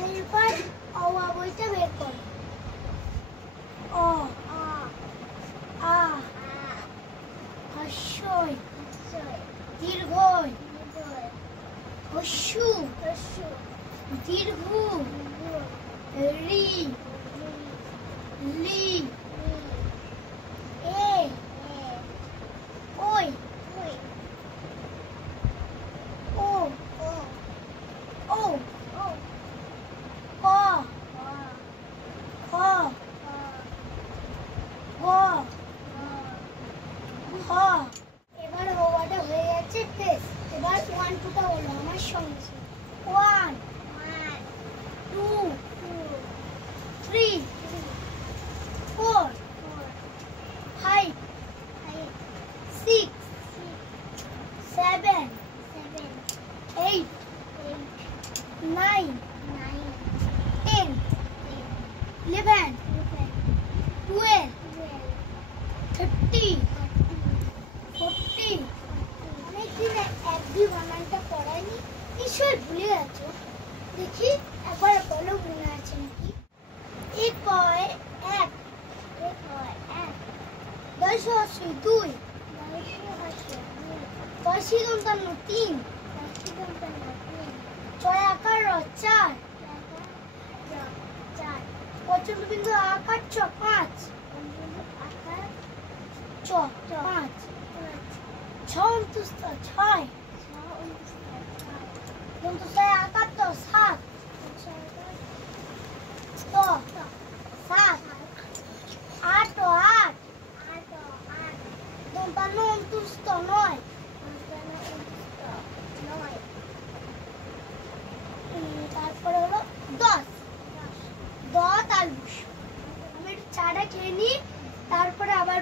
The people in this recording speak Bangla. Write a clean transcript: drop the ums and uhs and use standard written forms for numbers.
তালির পর অ বইটা বের করো। অ আ হস্যই দীর্ঘই হস্যু দীর্ঘ রি লি এ ওই ও ও ক খ গ হ। এবার হওয়াটা হয়ে যাচ্ছে টেস্ট। এবার 1 2 টা বলো আমার সঙ্গে। 1 2 3 4 5 6 7 8 9 10 11 12 13 14 অনেকদিন একদি বানানটা পড়ায়নি, নিশ্চয়ই ভুলে গেছো। দেখি একবার বলো মনে আছে নাকি। এক কয় এক, দশ হস্যই দুই, দশি দন্তান্ন তিন, ছয় আকার র চার, পর্যন্ত বিন্দু আকার ছ পাঁচ, ছ পাঁচ, ছ অন্তস্থ ছয়, দন্তস্বয় আকার তো সাত, তো সাত, আট ও আট, দন্তান্ন অন্তস্থ নয়, তারপরে হলো 10 10 আর 20। আমি একটু চাটা খেয়ে নিই, তারপরে আবার